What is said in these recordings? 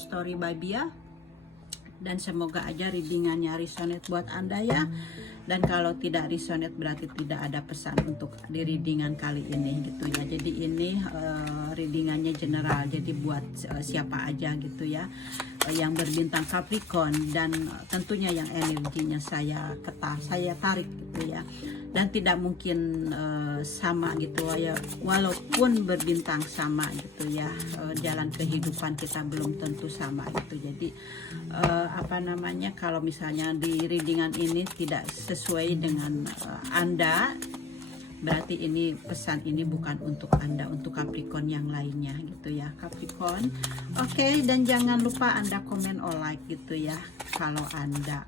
Story by Bia. Dan semoga aja readingannya resonate buat Anda ya. Dan kalau tidak resonate berarti tidak ada pesan untuk di readingan kali ini gitu ya. Jadi ini readingannya general, jadi buat siapa aja gitu ya, yang berbintang Capricorn, dan tentunya yang energinya saya tarik gitu ya. Dan tidak mungkin sama gitu ya, walaupun berbintang sama gitu ya, jalan kehidupan kita belum tentu sama gitu. Jadi apa namanya, kalau misalnya di readingan ini tidak sesuai dengan Anda, berarti ini pesan ini bukan untuk Anda, untuk Capricorn yang lainnya gitu ya, Capricorn. Oke, dan jangan lupa Anda komen or like gitu ya kalau Anda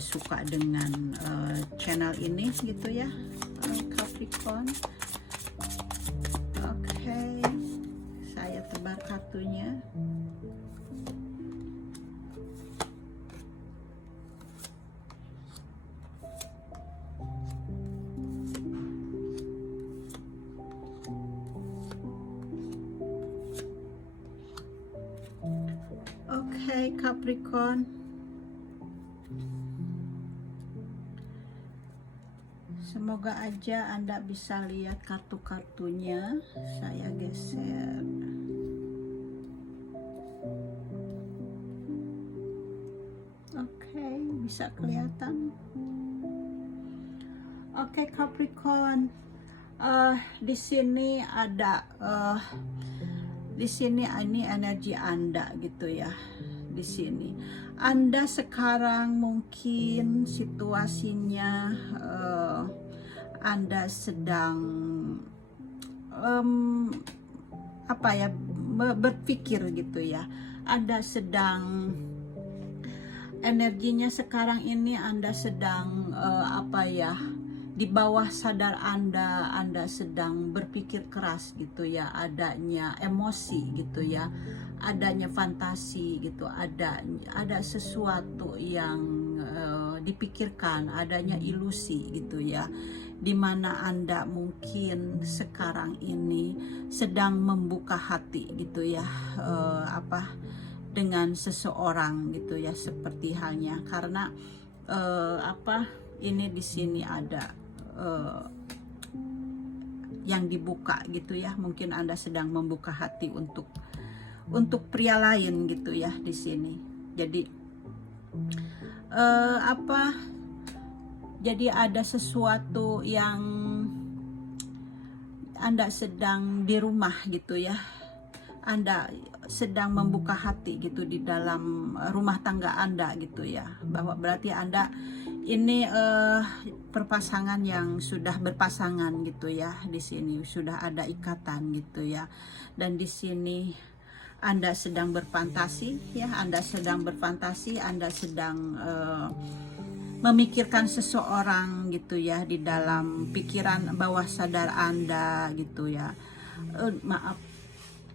suka dengan channel ini gitu ya, Capricorn. Oke, saya tebar kartunya. Oke, Capricorn. Semoga aja Anda bisa lihat kartu-kartunya. Saya geser. Oke, bisa kelihatan. Oke, Capricorn. Di sini ada di sini ini energi Anda gitu ya. Di sini Anda sekarang mungkin situasinya Anda sedang apa ya, berpikir gitu ya. Anda sedang energinya sekarang ini Anda sedang apa ya, di bawah sadar Anda sedang berpikir keras gitu ya, adanya emosi gitu ya, adanya fantasi gitu, ada sesuatu yang dipikirkan, adanya ilusi gitu ya, dimana Anda mungkin sekarang ini sedang membuka hati gitu ya, apa, dengan seseorang gitu ya, seperti halnya karena apa, ini di sini ada yang dibuka gitu ya, mungkin Anda sedang membuka hati untuk pria lain gitu ya di sini. Jadi apa, jadi ada sesuatu yang Anda sedang di rumah gitu ya, Anda sedang membuka hati gitu di dalam rumah tangga Anda gitu ya, bahwa berarti Anda ini perpasangan yang sudah berpasangan gitu ya, di sini sudah ada ikatan gitu ya. Dan di sini Anda sedang berfantasi ya, Anda sedang berfantasi, Anda sedang memikirkan seseorang gitu ya di dalam pikiran bawah sadar Anda gitu ya. Maaf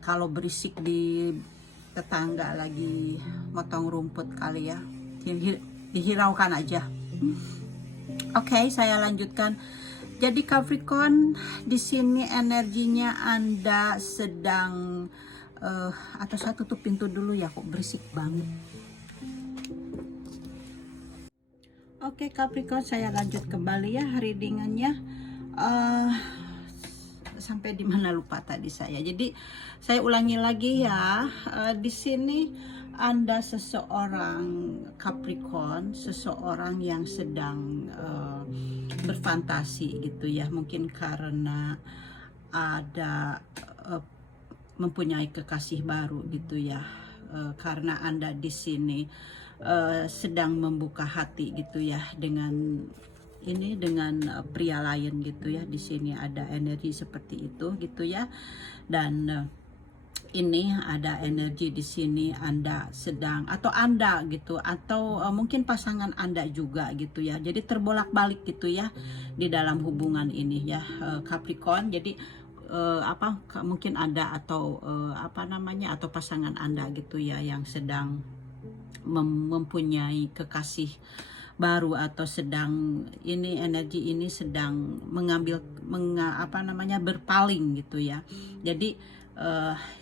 kalau berisik di tetangga lagi motong rumput kali ya, dihiraukan aja. Oke, saya lanjutkan. Jadi Capricorn, di sini energinya Anda sedang atau saya tutup pintu dulu ya, kok berisik banget. Oke Capricorn, saya lanjut kembali ya readingannya. Sampai di mana lupa tadi saya. Jadi saya ulangi lagi ya. Di sini Anda seseorang Capricorn, seseorang yang sedang berfantasi gitu ya. Mungkin karena ada mempunyai kekasih baru gitu ya. Karena Anda di sini sedang membuka hati gitu ya dengan ini, dengan pria lain gitu ya. Di sini ada energi seperti itu gitu ya. Dan ini ada energi di sini Anda sedang, atau Anda gitu, atau mungkin pasangan Anda juga gitu ya. Jadi terbolak-balik gitu ya di dalam hubungan ini ya, Capricorn. Jadi apa, mungkin Anda atau apa namanya, atau pasangan Anda gitu ya, yang sedang mempunyai kekasih baru, atau sedang ini, energi ini sedang mengambil apa namanya, berpaling gitu ya. Jadi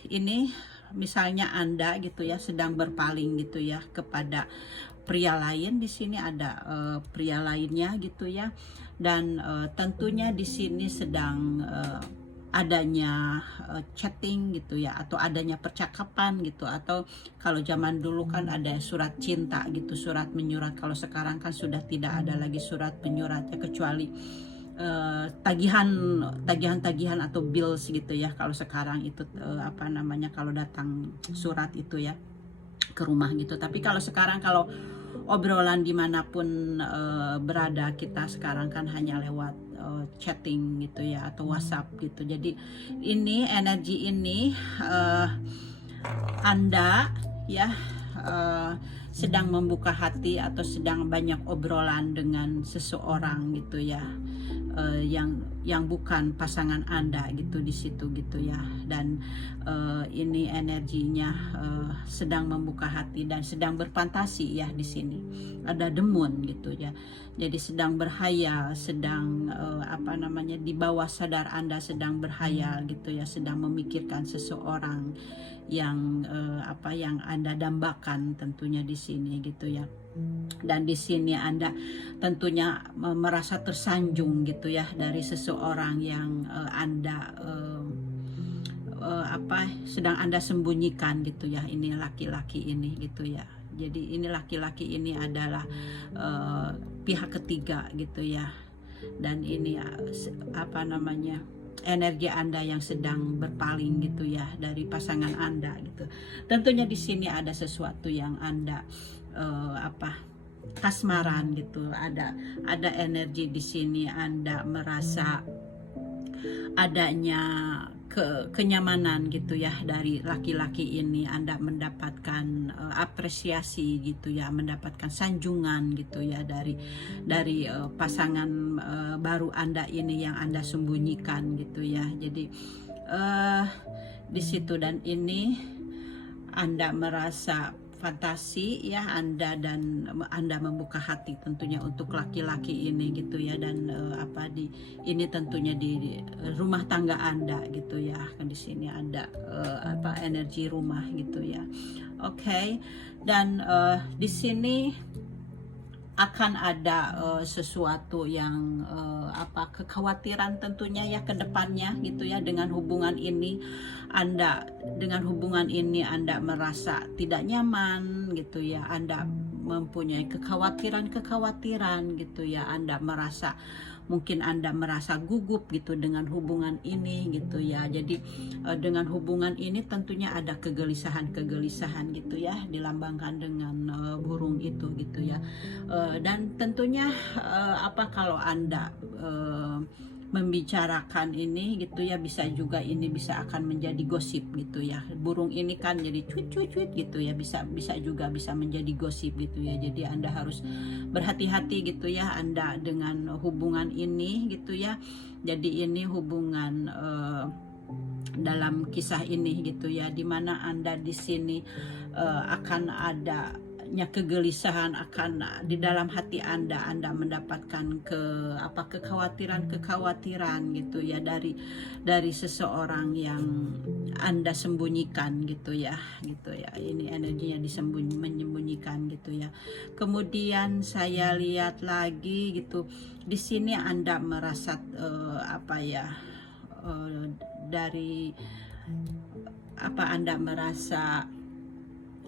ini misalnya Anda gitu ya sedang berpaling gitu ya kepada pria lain, di sini ada pria lainnya gitu ya, dan tentunya di sini sedang adanya chatting gitu ya, atau adanya percakapan gitu, atau kalau zaman dulu kan ada surat cinta gitu, surat menyurat. Kalau sekarang kan sudah tidak ada lagi surat menyurat ya, kecuali tagihan atau bills gitu ya. Kalau sekarang itu apa namanya, kalau datang surat itu ya ke rumah gitu. Tapi kalau sekarang, kalau obrolan dimanapun berada, kita sekarang kan hanya lewat chatting gitu ya, atau WhatsApp gitu. Jadi ini energi ini Anda ya sedang membuka hati atau sedang banyak obrolan dengan seseorang gitu ya, yang bukan pasangan Anda gitu di situ gitu ya. Dan ini energinya sedang membuka hati dan sedang berfantasi ya. Di sini ada demun gitu ya, jadi sedang berhayal, sedang apa namanya, di bawah sadar Anda sedang berhayal gitu ya, sedang memikirkan seseorang yang apa yang Anda dambakan tentunya di sini gitu ya. Dan di sini Anda tentunya merasa tersanjung gitu ya dari seseorang yang Anda apa sedang Anda sembunyikan gitu ya. Ini laki-laki ini gitu ya. Jadi ini laki-laki ini adalah pihak ketiga gitu ya. Dan ini apa namanya, energi Anda yang sedang berpaling gitu ya dari pasangan Anda gitu. Tentunya di sini ada sesuatu yang Anda apa, kasmaran gitu. Ada energi di sini, Anda merasa adanya kenyamanan gitu ya dari laki-laki ini. Anda mendapatkan apresiasi gitu ya, mendapatkan sanjungan gitu ya dari pasangan baru Anda ini yang Anda sembunyikan gitu ya. Jadi di situ, dan ini Anda merasa fantasi ya, Anda membuka hati tentunya untuk laki-laki ini gitu ya. Dan apa, ini tentunya di rumah tangga Anda gitu ya. Kan di sini ada apa, energi rumah gitu ya. Oke. Dan di sini akan ada sesuatu yang apa, kekhawatiran tentunya ya ke depannya gitu ya. Dengan hubungan ini Anda merasa tidak nyaman gitu ya. Anda mempunyai kekhawatiran gitu ya. Mungkin Anda merasa gugup gitu dengan hubungan ini gitu ya. Jadi dengan hubungan ini tentunya ada kegelisahan gitu ya, dilambangkan dengan burung itu gitu ya. Dan tentunya apa, kalau Anda membicarakan ini gitu ya, bisa juga ini bisa akan menjadi gosip gitu ya. Burung ini kan jadi cuit gitu ya, bisa juga bisa menjadi gosip gitu ya. Jadi Anda harus berhati-hati gitu ya, Anda dengan hubungan ini gitu ya. Jadi ini hubungan dalam kisah ini gitu ya, dimana Anda di sini akan ada kegelisahan akan di dalam hati Anda mendapatkan kekhawatiran gitu ya dari seseorang yang Anda sembunyikan gitu ya. Ini energinya menyembunyikan gitu ya. Kemudian saya lihat lagi gitu, di sini Anda merasa apa ya, dari apa, Anda merasa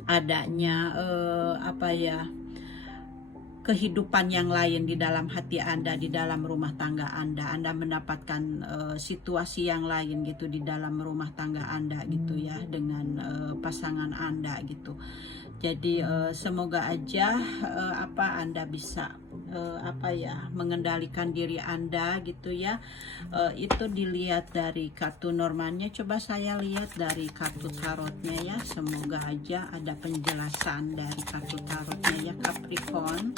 adanya apa ya, kehidupan yang lain di dalam hati Anda, di dalam rumah tangga Anda mendapatkan situasi yang lain gitu di dalam rumah tangga Anda gitu ya, dengan pasangan Anda gitu. Jadi semoga aja apa, Anda bisa apa ya, mengendalikan diri Anda gitu ya. Itu dilihat dari kartu normalnya. Coba saya lihat dari kartu tarotnya ya. Semoga aja ada penjelasan dari kartu tarotnya ya, Capricorn.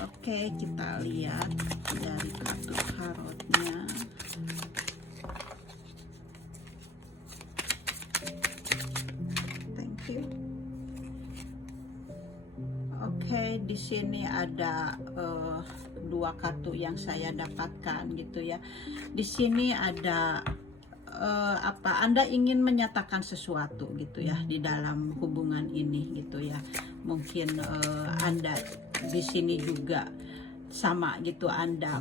Oke, kita lihat dari kartu tarotnya. Thank you. Oke, di sini ada dua kartu yang saya dapatkan gitu ya. Di sini ada apa, Anda ingin menyatakan sesuatu gitu ya di dalam hubungan ini gitu ya. Mungkin Anda di sini juga sama gitu, Anda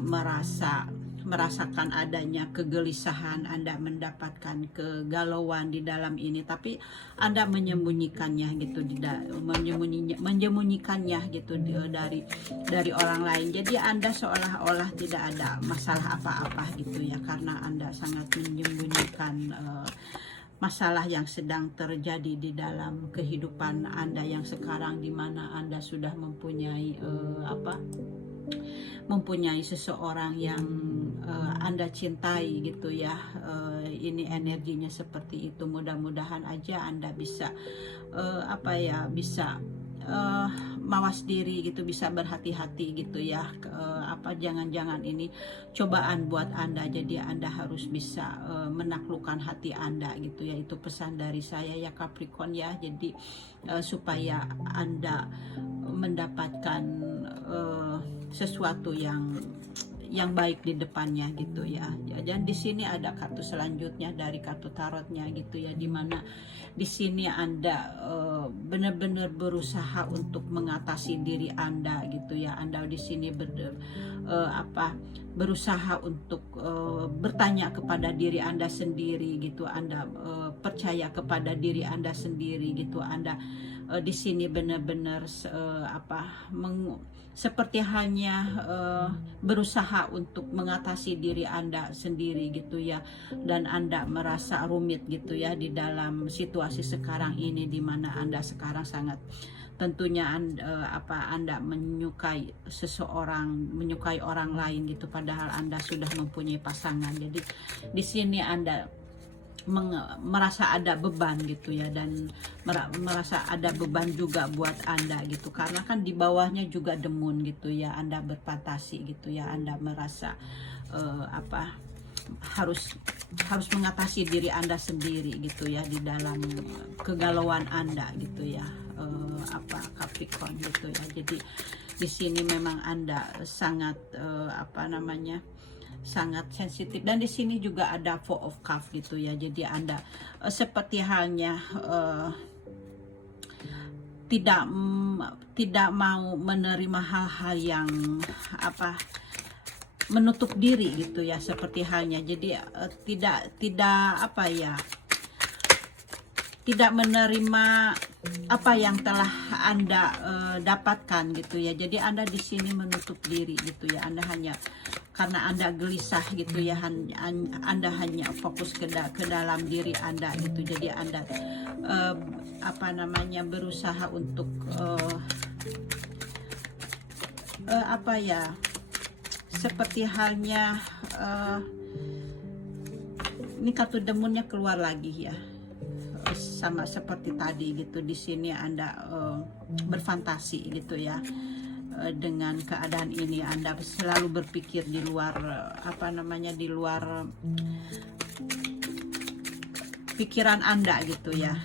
merasakan adanya kegelisahan, Anda mendapatkan kegalauan di dalam ini, tapi Anda menyembunyikannya gitu, menyembunyikannya gitu dari orang lain. Jadi Anda seolah-olah tidak ada masalah apa-apa gitu ya, karena Anda sangat menyembunyikan masalah yang sedang terjadi di dalam kehidupan Anda yang sekarang, di mana Anda sudah mempunyai seseorang yang Anda cintai gitu ya. Ini energinya seperti itu. Mudah-mudahan aja Anda bisa bisa mawas diri gitu, bisa berhati-hati gitu ya. Jangan-jangan ini cobaan buat Anda, jadi Anda harus bisa menaklukkan hati Anda gitu ya. Itu pesan dari saya ya Capricorn ya. Jadi supaya Anda mendapatkan sesuatu yang baik di depannya gitu ya. Dan di sini ada kartu selanjutnya dari kartu tarotnya gitu ya, dimana di sini Anda benar-benar berusaha untuk mengatasi diri Anda gitu ya. Anda di sini berusaha untuk bertanya kepada diri Anda sendiri gitu. Anda percaya kepada diri Anda sendiri gitu. Anda di sini benar-benar seperti hanya berusaha untuk mengatasi diri Anda sendiri gitu ya, dan Anda merasa rumit gitu ya di dalam situasi sekarang ini, di mana Anda sekarang sangat tentunya Anda menyukai seseorang, menyukai orang lain gitu, padahal Anda sudah mempunyai pasangan. Jadi di sini Anda merasa ada beban gitu ya, dan merasa ada beban juga buat Anda gitu, karena kan di bawahnya juga The Moon gitu ya. Anda berfantasi gitu ya, Anda merasa harus mengatasi diri Anda sendiri gitu ya di dalam kegalauan Anda gitu ya, Capricorn gitu ya. Jadi di sini memang Anda sangat sangat sensitif, dan di sini juga ada Four of Cups gitu ya. Jadi Anda seperti halnya tidak mau menerima hal-hal yang menutup diri gitu ya, seperti halnya. Jadi tidak menerima apa yang telah Anda dapatkan gitu ya. Jadi Anda di sini menutup diri gitu ya. Anda hanya karena Anda gelisah gitu ya, Anda hanya fokus ke dalam diri Anda gitu. Jadi Anda berusaha untuk seperti halnya ini kartu demonnya keluar lagi ya, sama seperti tadi gitu. Di sini Anda berfantasi gitu ya dengan keadaan ini. Anda selalu berpikir di luar di luar pikiran Anda gitu ya.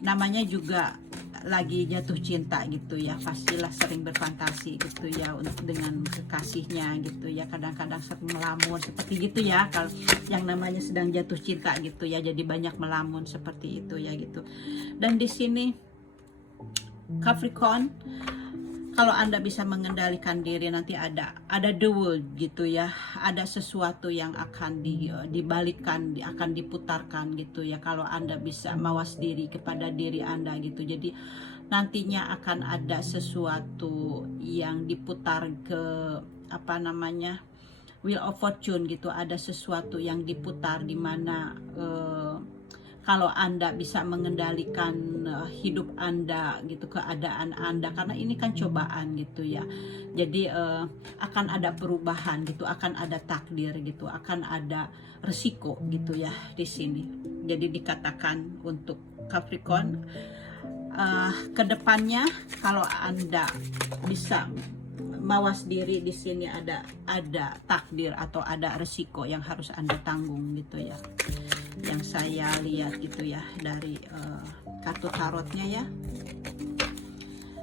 Namanya juga lagi jatuh cinta gitu ya, pastilah sering berfantasi gitu ya dengan kekasihnya gitu ya. Kadang-kadang sering melamun seperti gitu ya, kalau yang namanya sedang jatuh cinta gitu ya, jadi banyak melamun seperti itu ya gitu. Dan di sini Capricorn, kalau Anda bisa mengendalikan diri, nanti ada the world gitu ya, ada sesuatu yang akan dibalikkan, akan diputarkan gitu ya, kalau Anda bisa mawas diri kepada diri Anda gitu. Jadi nantinya akan ada sesuatu yang diputar ke Wheel of Fortune gitu. Ada sesuatu yang diputar di mana kalau Anda bisa mengendalikan hidup Anda gitu, keadaan Anda, karena ini kan cobaan gitu ya. Jadi akan ada perubahan gitu, akan ada takdir gitu, akan ada resiko gitu ya di sini. Jadi dikatakan untuk Capricorn kedepannya, kalau Anda bisa mawas diri, di sini ada takdir atau ada resiko yang harus Anda tanggung gitu ya, yang saya lihat gitu ya dari kartu tarotnya ya.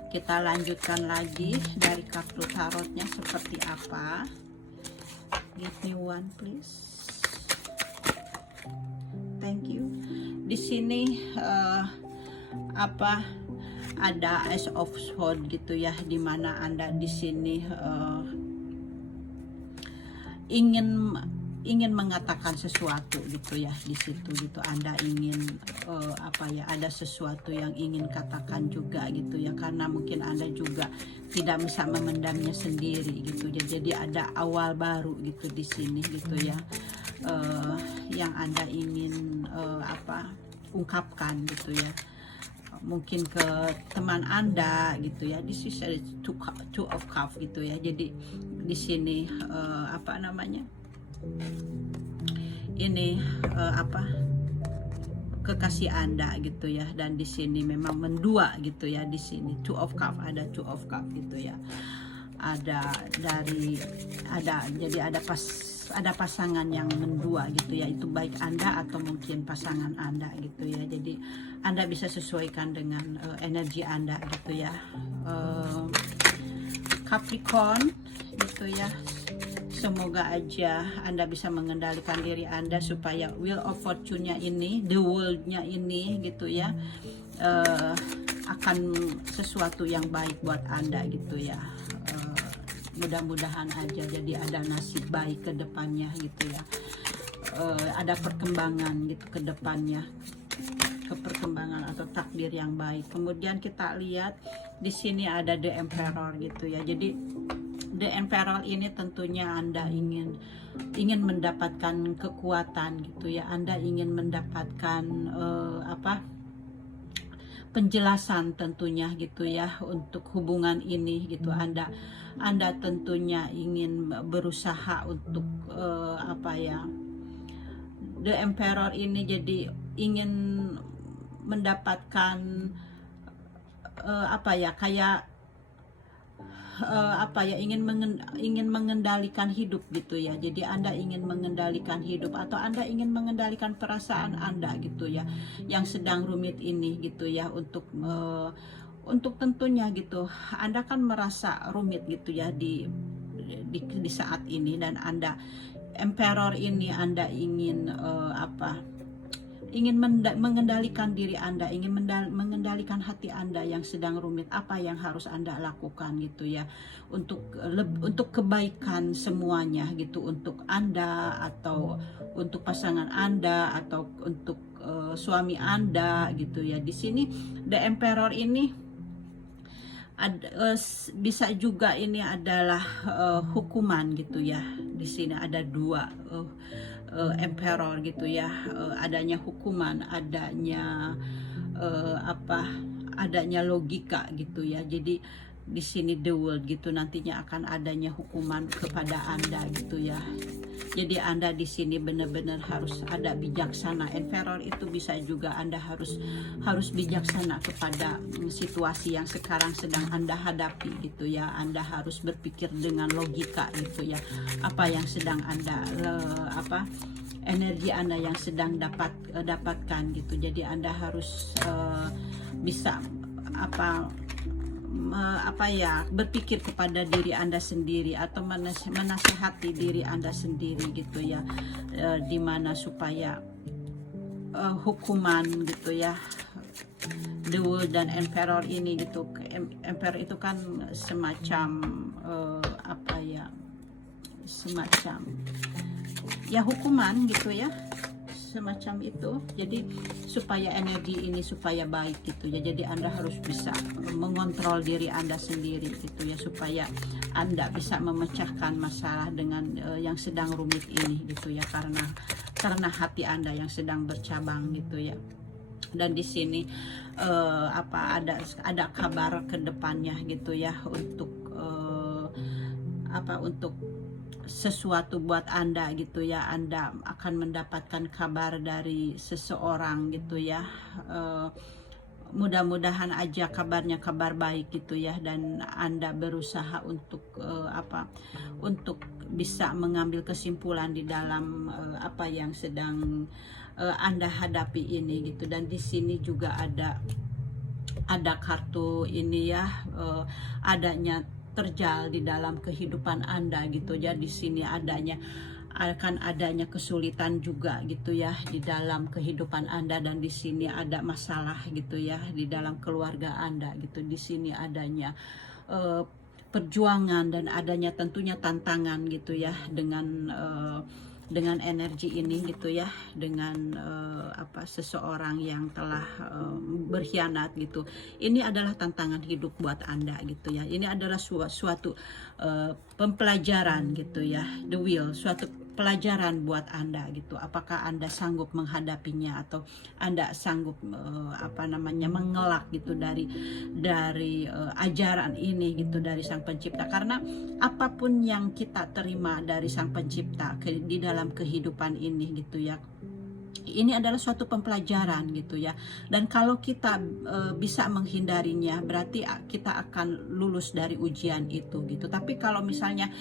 Kita lanjutkan lagi dari kartu tarotnya seperti apa. Give me one please. Thank you. Di sini ada Ace of Swords gitu ya, dimana Anda di sini ingin mengatakan sesuatu gitu ya, di situ gitu Anda ingin ada sesuatu yang ingin katakan juga gitu ya, karena mungkin Anda juga tidak bisa memendamnya sendiri gitu ya. Jadi ada awal baru gitu di sini gitu ya, yang Anda ingin ungkapkan gitu ya, mungkin ke teman Anda gitu ya. This is a two of cups gitu ya. Jadi di sini ini kekasih Anda gitu ya, dan di sini memang mendua gitu ya. Di sini two of cup, ada two of cup gitu ya, jadi ada pasangan yang mendua gitu ya, itu baik Anda atau mungkin pasangan Anda gitu ya. Jadi Anda bisa sesuaikan dengan energi Anda gitu ya. Capricorn gitu ya, semoga aja Anda bisa mengendalikan diri Anda supaya Wheel of Fortune-nya ini, the world-nya ini gitu ya, akan sesuatu yang baik buat Anda gitu ya. Mudah-mudahan aja jadi ada nasib baik ke depannya gitu ya. Ada perkembangan gitu ke depannya, ke perkembangan atau takdir yang baik. Kemudian kita lihat di sini ada The Emperor gitu ya. Jadi The Emperor ini tentunya Anda ingin mendapatkan kekuatan gitu ya. Anda ingin mendapatkan penjelasan tentunya gitu ya untuk hubungan ini gitu. Anda tentunya ingin berusaha untuk The Emperor ini jadi ingin mendapatkan ingin mengendalikan hidup gitu ya. Jadi Anda ingin mengendalikan hidup atau Anda ingin mengendalikan perasaan Anda gitu ya, yang sedang rumit ini gitu ya, untuk tentunya gitu Anda kan merasa rumit gitu ya di saat ini, dan Anda Emperor ini Anda ingin mengendalikan diri Anda, ingin mengendalikan hati Anda yang sedang rumit. Apa yang harus Anda lakukan gitu ya, untuk kebaikan semuanya gitu, untuk Anda atau untuk pasangan Anda atau untuk suami Anda gitu ya. Di sini The Emperor ini bisa juga ini adalah hukuman gitu ya. Di sini ada dua Emperor gitu ya, adanya hukuman, adanya adanya logika gitu ya. Jadi di sini the world gitu, nantinya akan adanya hukuman kepada Anda gitu ya. Jadi Anda di sini benar-benar harus ada bijaksana. Emperor itu bisa juga Anda harus bijaksana kepada situasi yang sekarang sedang Anda hadapi gitu ya. Anda harus berpikir dengan logika gitu ya. Apa yang sedang Anda energi Anda yang sedang dapatkan gitu. Jadi Anda harus bisa berpikir kepada diri Anda sendiri atau menasihati diri Anda sendiri gitu ya, dimana supaya hukuman gitu ya, The World dan Emperor ini gitu. Emperor itu kan semacam semacam ya hukuman gitu ya, semacam itu. Jadi supaya energi ini supaya baik gitu ya, jadi Anda harus bisa mengontrol diri Anda sendiri gitu ya, supaya Anda bisa memecahkan masalah dengan yang sedang rumit ini gitu ya, karena hati Anda yang sedang bercabang gitu ya. Dan di sini ada kabar ke depannya gitu ya, untuk untuk sesuatu buat Anda gitu ya. Anda akan mendapatkan kabar dari seseorang gitu ya. Mudah-mudahan aja kabarnya kabar baik gitu ya, dan Anda berusaha untuk untuk bisa mengambil kesimpulan di dalam apa yang sedang Anda hadapi ini gitu. Dan di sini juga ada kartu ini ya, adanya terjal di dalam kehidupan Anda gitu ya. Di sini akan adanya kesulitan juga gitu ya di dalam kehidupan Anda, dan di sini ada masalah gitu ya di dalam keluarga Anda gitu. Di sini adanya perjuangan dan adanya tentunya tantangan gitu ya dengan energi ini gitu ya, dengan seseorang yang telah berkhianat gitu. Ini adalah tantangan hidup buat Anda gitu ya. Ini adalah suatu pembelajaran gitu ya, the will, suatu pelajaran buat Anda gitu. Apakah Anda sanggup menghadapinya, atau Anda sanggup mengelak gitu dari ajaran ini gitu dari Sang Pencipta. Karena apapun yang kita terima dari Sang Pencipta di dalam kehidupan ini gitu ya, ini adalah suatu pembelajaran gitu ya. Dan kalau kita bisa menghindarinya, berarti kita akan lulus dari ujian itu gitu. Tapi kalau misalnya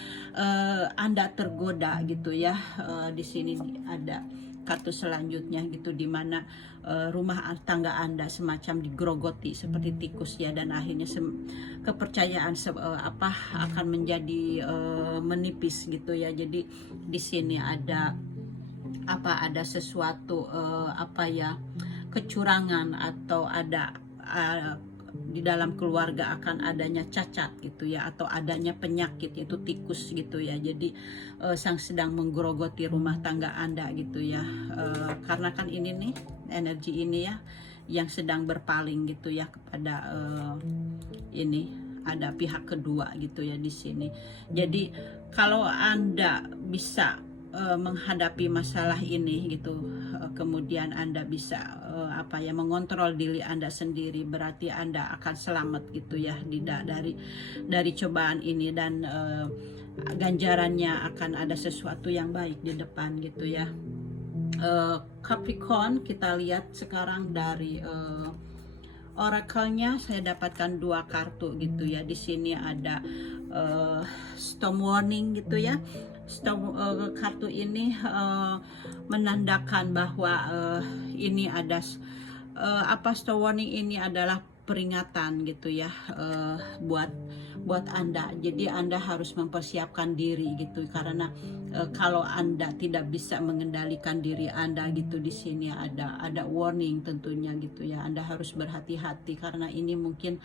Anda tergoda gitu ya, di sini ada kartu selanjutnya gitu, dimana rumah tangga Anda semacam digerogoti seperti tikus ya, dan akhirnya kepercayaan akan menjadi menipis gitu ya. Jadi di sini ada sesuatu kecurangan, atau ada di dalam keluarga akan adanya cacat gitu ya, atau adanya penyakit, itu tikus gitu ya. Jadi sang sedang menggerogoti rumah tangga Anda gitu ya, karena kan ini nih energi ini ya yang sedang berpaling gitu ya kepada ini ada pihak kedua gitu ya di sini. Jadi kalau Anda bisa menghadapi masalah ini gitu, kemudian Anda bisa mengontrol diri Anda sendiri, berarti Anda akan selamat gitu ya dari cobaan ini, dan ganjarannya akan ada sesuatu yang baik di depan gitu ya. Capricorn, kita lihat sekarang dari oracle-nya saya dapatkan 2 kartu gitu ya. Di sini ada storm warning gitu ya. Kartu ini menandakan bahwa ini ada storm warning ini adalah peringatan gitu ya, buat Anda. Jadi Anda harus mempersiapkan diri gitu, karena kalau Anda tidak bisa mengendalikan diri Anda gitu, di sini ada warning tentunya gitu ya. Anda harus berhati-hati karena ini mungkin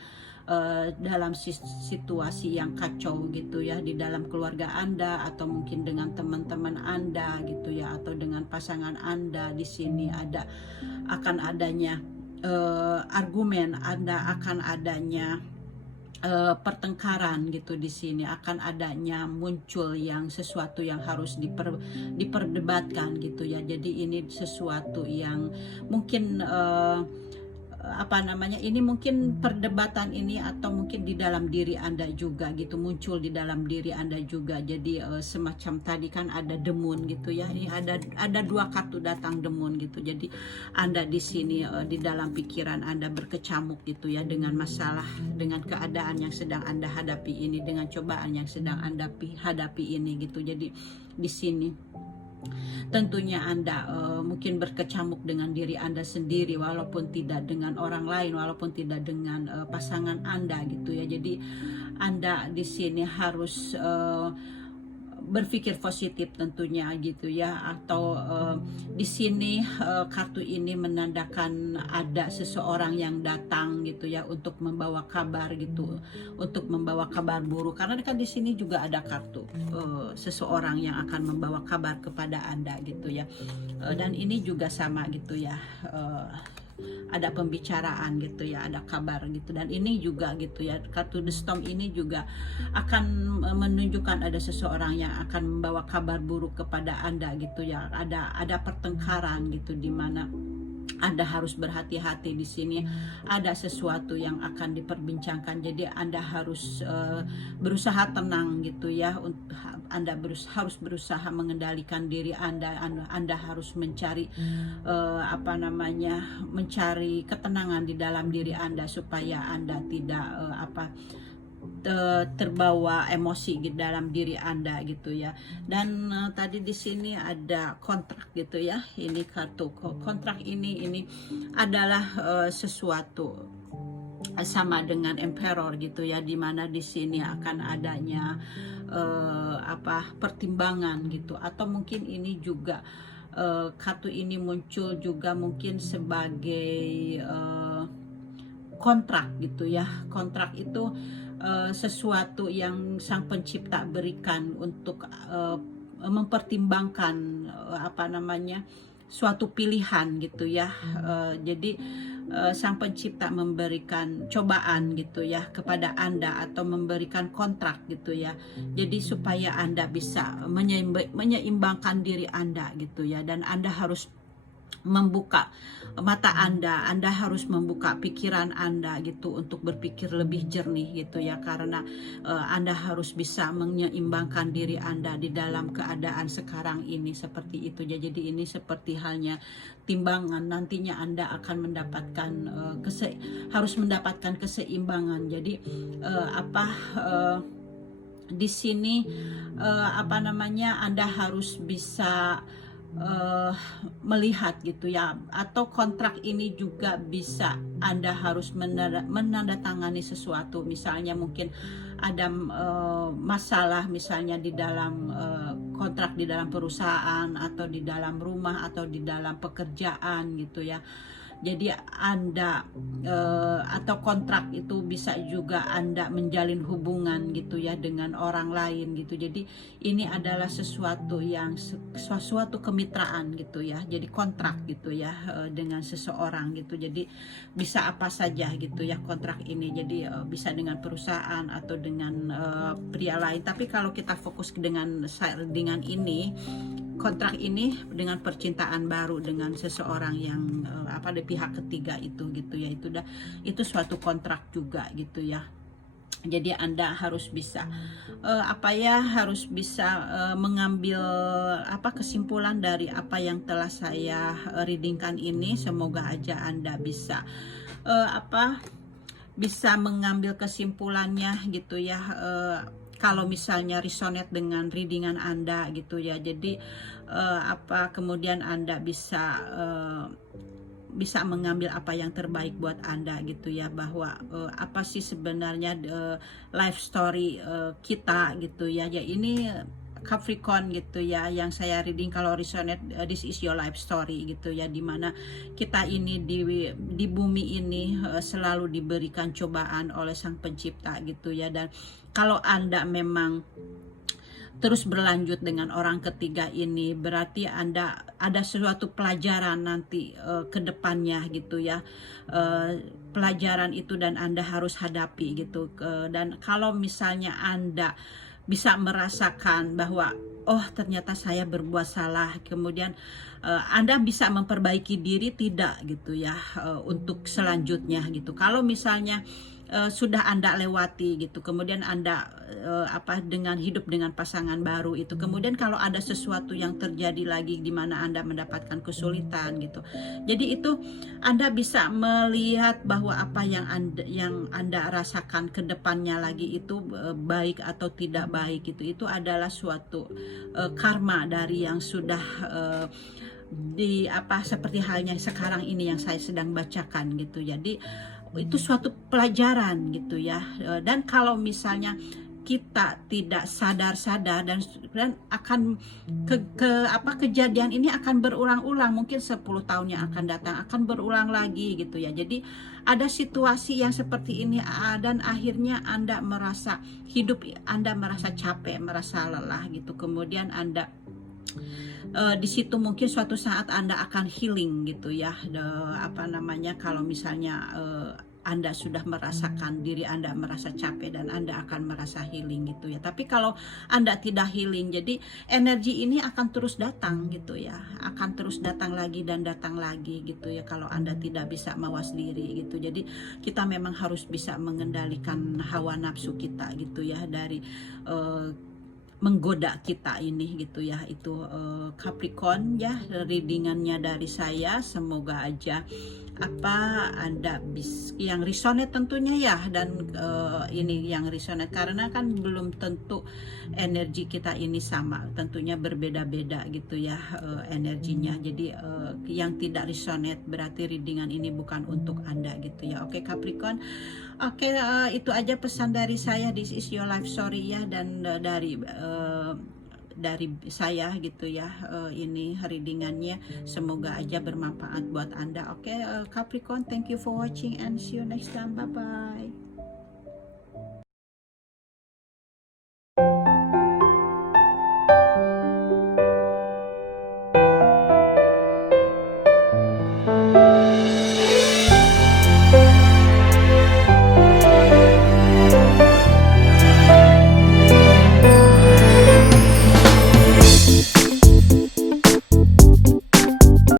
dalam situasi yang kacau gitu ya di dalam keluarga Anda, atau mungkin dengan teman-teman Anda gitu ya, atau dengan pasangan Anda. Di sini akan adanya argumen, akan adanya pertengkaran gitu. Di sini akan adanya muncul yang sesuatu yang harus diperdebatkan gitu ya. Jadi ini sesuatu yang mungkin ini mungkin perdebatan ini, atau mungkin di dalam diri Anda juga gitu, muncul di dalam diri Anda juga. Jadi semacam tadi kan ada demun gitu ya, ini ada 2 kartu datang demun gitu. Jadi Anda di sini di dalam pikiran Anda berkecamuk gitu ya, dengan masalah, dengan keadaan yang sedang Anda hadapi ini, dengan cobaan yang sedang Anda hadapi ini gitu. Jadi di sini tentunya Anda mungkin berkecamuk dengan diri Anda sendiri, walaupun tidak dengan orang lain, walaupun tidak dengan pasangan Anda gitu ya. Jadi Anda di sini harus berpikir positif tentunya gitu ya. Atau di sini kartu ini menandakan ada seseorang yang datang gitu ya untuk membawa kabar gitu, untuk membawa kabar buruk. Karena kan di sini juga ada kartu seseorang yang akan membawa kabar kepada Anda gitu ya. Dan ini juga sama gitu ya, ada pembicaraan gitu ya, ada kabar gitu. Dan ini juga gitu ya, kartu The Storm ini juga akan menunjukkan ada seseorang yang akan membawa kabar buruk kepada Anda gitu ya. Ada pertengkaran gitu, dimana Anda harus berhati-hati. Di sini ada sesuatu yang akan diperbincangkan. Jadi Anda harus berusaha tenang gitu ya. Anda harus berusaha mengendalikan diri Anda. Anda harus mencari mencari ketenangan di dalam diri Anda, supaya Anda tidak terbawa emosi di dalam diri Anda gitu ya. Dan tadi di sini ada kontrak gitu ya. Ini kartu kontrak ini adalah sesuatu sama dengan emperor gitu ya, dimana di sini akan adanya pertimbangan gitu, atau mungkin ini juga kartu ini muncul juga mungkin sebagai kontrak gitu ya. Kontrak itu sesuatu yang sang pencipta berikan untuk mempertimbangkan suatu pilihan gitu ya. Jadi sang pencipta memberikan cobaan gitu ya kepada Anda, atau memberikan kontrak gitu ya. Jadi supaya Anda bisa menyeimbangkan diri Anda gitu ya, dan Anda harus membuka mata Anda harus membuka pikiran Anda gitu untuk berpikir lebih jernih gitu ya, karena Anda harus bisa menyeimbangkan diri Anda di dalam keadaan sekarang ini seperti itu ya. Jadi ini seperti halnya timbangan, nantinya Anda akan mendapatkan harus mendapatkan keseimbangan. Jadi di sini Anda harus bisa melihat gitu ya, atau kontrak ini juga bisa Anda harus menandatangani sesuatu, misalnya mungkin ada masalah misalnya di dalam kontrak di dalam perusahaan, atau di dalam rumah, atau di dalam pekerjaan gitu ya. Jadi Anda atau kontrak itu bisa juga Anda menjalin hubungan gitu ya dengan orang lain gitu. Jadi ini adalah sesuatu kemitraan gitu ya. Jadi kontrak gitu ya dengan seseorang gitu. Jadi bisa apa saja gitu ya kontrak ini. Jadi bisa dengan perusahaan atau dengan pria lain. Tapi kalau kita fokus dengan ini, kontrak ini dengan percintaan baru dengan seseorang yang di pihak ketiga itu gitu ya, itu suatu kontrak juga gitu ya. Jadi Anda harus bisa mengambil kesimpulan dari apa yang telah saya readingkan ini. Semoga aja Anda bisa bisa mengambil kesimpulannya gitu ya. Kalau misalnya resonate dengan readingan Anda gitu ya, jadi kemudian Anda bisa mengambil apa yang terbaik buat Anda gitu ya, bahwa apa sih sebenarnya life story kita gitu ya. Ya ini Capricorn gitu ya yang saya reading. Kalau resonate, this is your life story gitu ya, dimana kita ini di bumi ini selalu diberikan cobaan oleh sang pencipta gitu ya. Dan kalau Anda memang terus berlanjut dengan orang ketiga ini, berarti Anda ada suatu pelajaran nanti ke depannya gitu ya. Pelajaran itu dan Anda harus hadapi gitu. Dan kalau misalnya Anda bisa merasakan bahwa oh ternyata saya berbuat salah, kemudian Anda bisa memperbaiki diri tidak gitu ya untuk selanjutnya gitu. Kalau misalnya sudah Anda lewati gitu, kemudian Anda dengan hidup dengan pasangan baru itu, kemudian kalau ada sesuatu yang terjadi lagi di mana Anda mendapatkan kesulitan gitu, jadi itu Anda bisa melihat bahwa apa yang Anda rasakan ke depannya lagi itu baik atau tidak baik gitu, itu adalah suatu karma dari yang sudah seperti halnya sekarang ini yang saya sedang bacakan gitu. Jadi itu suatu pelajaran gitu ya. Dan kalau misalnya kita tidak sadar-sadar dan akan kejadian ini akan berulang-ulang, mungkin 10 tahun yang akan datang akan berulang lagi gitu ya. Jadi ada situasi yang seperti ini dan akhirnya Anda merasa Anda merasa capek, merasa lelah gitu. Kemudian Anda di situ mungkin suatu saat Anda akan healing gitu ya. Kalau misalnya Anda sudah merasakan diri Anda merasa capek dan Anda akan merasa healing gitu ya. Tapi kalau Anda tidak healing, jadi energi ini akan terus datang gitu ya. Akan terus datang lagi dan datang lagi gitu ya kalau Anda tidak bisa mawas diri gitu. Jadi kita memang harus bisa mengendalikan hawa nafsu kita gitu ya, dari menggoda kita ini gitu ya. Itu Capricorn ya readingannya dari saya. Semoga aja apa Anda yang resonate tentunya ya, dan ini yang resonate karena kan belum tentu energi kita ini sama, tentunya berbeda-beda gitu ya energinya. Jadi yang tidak resonate berarti readingan ini bukan untuk Anda gitu ya. Oke Capricorn. Oke, itu aja pesan dari saya. This is your life story ya, dan dari saya gitu ya, ini readingannya, semoga aja bermanfaat buat Anda. Oke, Capricorn, thank you for watching and see you next time. Bye bye.